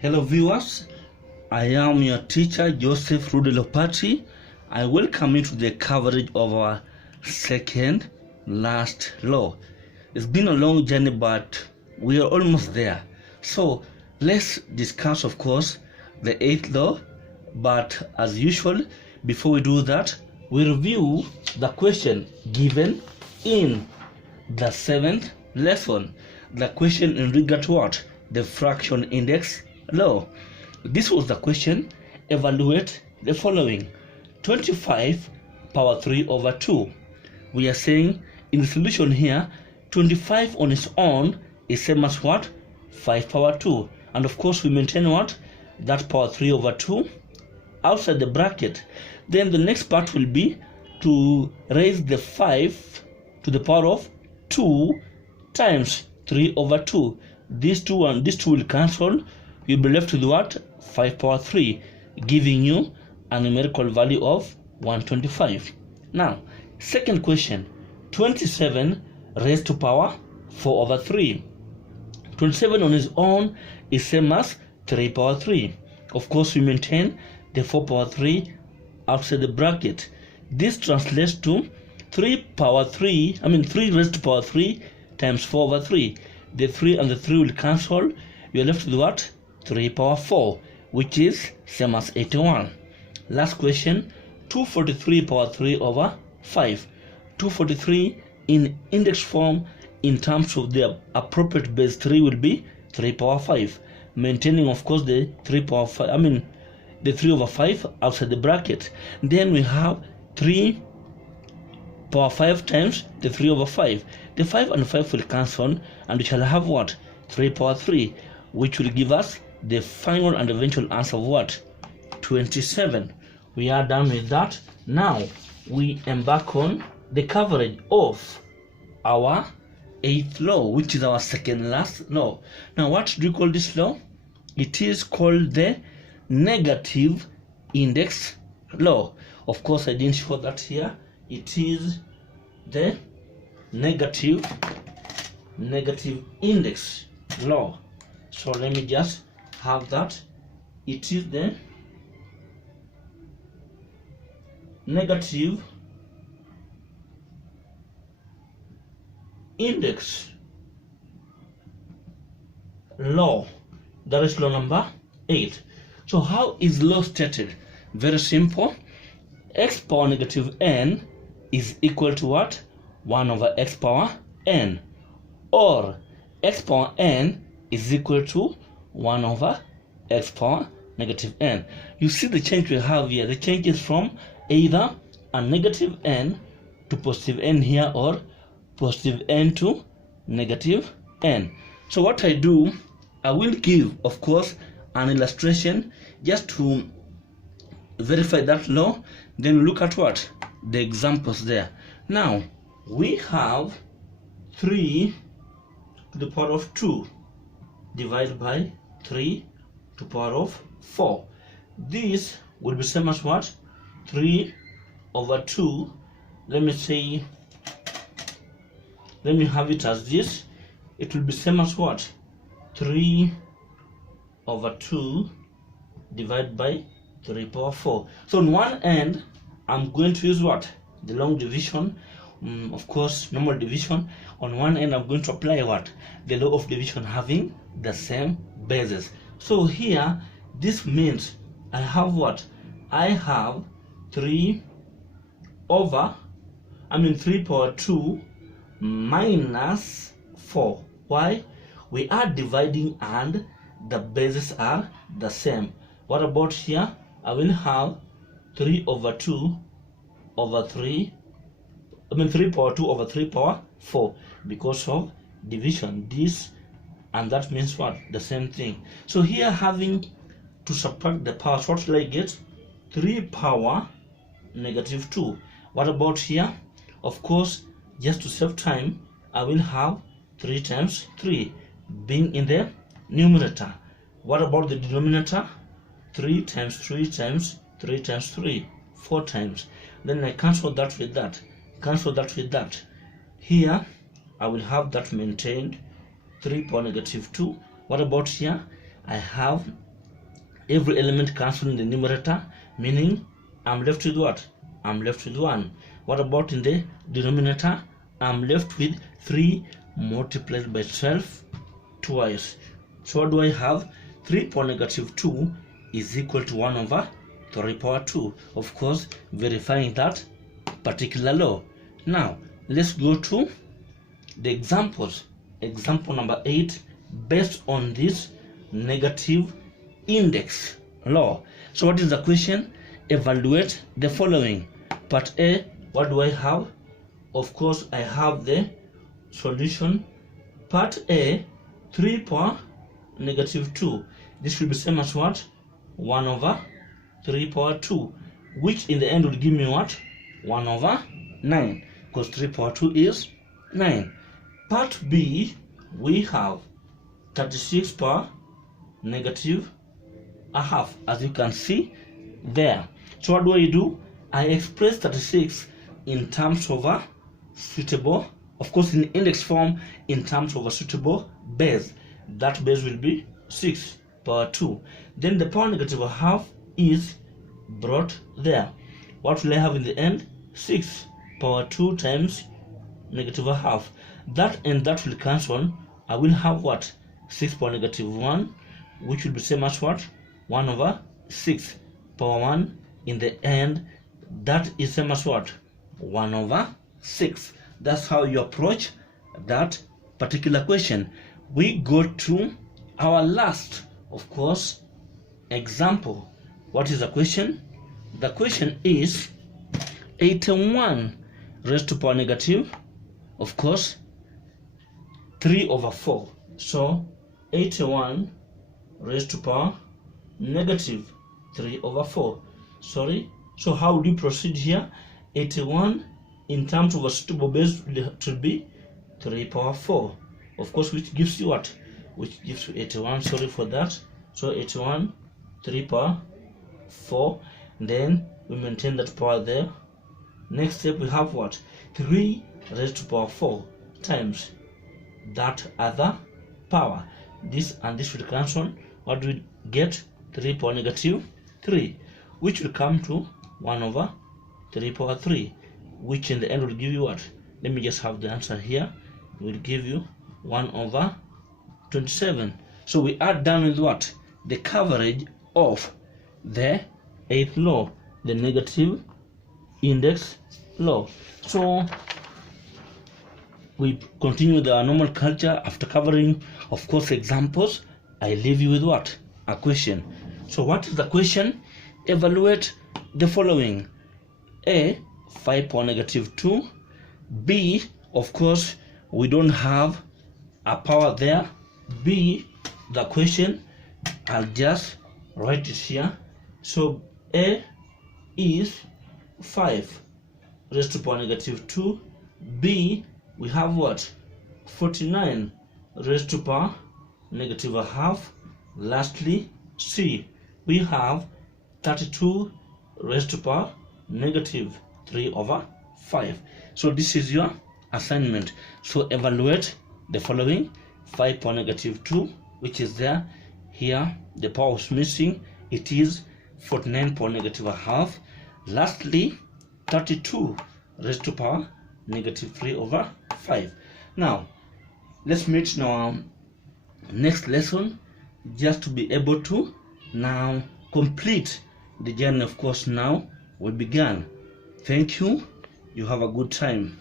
Hello viewers, I am your teacher Joseph Rudelopati. I welcome you to the coverage of our second last law. It's been a long journey, but we are almost there. So let's discuss, of course, the eighth law. But as usual, before we do that, we review the question given in the seventh lesson. The question in regard to what? The fraction index law. This was the question. Evaluate the following: 25 power 3 over 2. We are saying in the solution here, 25 on its own is same as what? 5 power 2. And of course we maintain what? That power 3 over 2 outside the bracket. Then the next part will be to raise the 5 to the power of 2 times 3 over 2. These two and these two will cancel. You'll be left with what? 5 power 3, giving you a numerical value of 125. Now, second question, 27 raised to power 4 over 3. 27 on its own is same as 3 power 3. Of course, we maintain the 4 power 3 outside the bracket. This translates to 3 raised to power 3 times 4 over 3. The 3 and the 3 will cancel. You're left with what? 3 power 4, which is same as 81. Last question, 243 power 3 over 5. 243 in index form in terms of the appropriate base 3 will be 3 power 5. Maintaining, of course, the 3 power 5, the 3 over 5 outside the bracket. Then we have 3 power 5 times the 3 over 5. The 5 and 5 will cancel, and we shall have what? 3 power 3, which will give us the final and eventual answer of what? 27. We are done with that. Now we embark on the coverage of our eighth law, which is our second last law. Now what do you call this law? It is called the negative index law. Of course, I didn't show that here. It is the negative index law. So let me just have that. It is the negative index law. That is law number 8. So how is law stated? Very simple. X power negative n is equal to what? 1 over x power n, or x power n is equal to 1 over x power negative n. You see the change we have here. The change is from either a negative n to positive n here, or positive n to negative n. So what I do, I will give, of course, an illustration just to verify that law. Then look at what? The examples there. Now we have 3 to the power of 2 divided by 3 to the power of 4. This will be same as what? 3 over 2. Let me have it as this. It will be same as what? 3 over 2 divided by 3 power 4. So on one end, I'm going to use what? The long division. Of course, normal division. On one end, I'm going to apply what? The law of division, having the same bases. So here, this means I have what? I have 3 power 2 minus 4. Why? We are dividing and the bases are the same. What about here? I will have 3 over 2 over 3. 3 power 2 over 3 power 4, because of division. This and that means what? The same thing. So here, having to subtract the powers, what will I get? 3 power negative 2. What about here? Of course, just to save time, I will have 3 times 3 being in the numerator. What about the denominator? 3 times 3 times 3 times 3, 4 times. Then I cancel that with that, cancel that with that. Here I will have that maintained, 3 power negative 2. What about here? I have every element cancel in the numerator, meaning I'm left with what? I'm left with 1. What about in the denominator? I'm left with 3 multiplied by 12 twice. So what do I have? 3 power negative 2 is equal to 1 over 3 power 2. Of course, verifying that particular law. Now, let's go to the examples. Example number 8, based on this negative index law. So what is the question? Evaluate the following. Part A, what do I have? Of course, I have the solution. Part A, 3 power negative 2. This will be same as what? 1 over 3 power 2, which in the end will give me what? 1 over 9, because 3 power 2 is 9. Part B, we have 36 power negative a half, as you can see there. So what do? I express 36 in terms of a suitable, of course in index form, in terms of a suitable base. That base will be 6 power 2. Then the power negative a half is brought there. What will I have in the end? 6 power 2 times negative a half. That and that will cancel. I will have what? 6 power negative 1, which will be same as what? 1 over 6 power 1. In the end, that is same as what? 1 over 6. That's how you approach that particular question. We go to our last, of course, example. What is the question? The question is 81 raised to power negative, of course, 3 over 4. So 81 raised to power negative 3 over 4. Sorry. So how would you proceed here? 81 in terms of a suitable base to be 3 power 4. Of course, which gives you what? Which gives you 81. Sorry for that. So 81, 3 power 4. Then we maintain that power there. Next step we have what? 3 raised to power 4 times that other power. This and this will cancel. What do we get? 3 power negative 3, which will come to 1 over 3 power 3, which in the end will give you what? Let me just have the answer here. It will give you 1 over 27. So we are done with what? The coverage of the 8th law, the negative index law. So we continue the normal culture. After covering, of course, examples, I leave you with what? A question. So what is the question? Evaluate the following. A, 5 power negative 2. B, of course, we don't have a power there. B, the question, I'll just write it here. So A is 5 raised to power negative 2. B, we have what? 49 raised to power negative a half. Lastly, C, we have 32 raised to power negative 3 over 5. So this is your assignment. So evaluate the following. 5 power negative 2, which is there. Here the power is missing. It is 49 power negative a half. Lastly, 32 raised to power negative 3 over 5. Now let's meet in our next lesson, just to be able to now complete the journey. Of course, now we began. Thank you. You have a good time.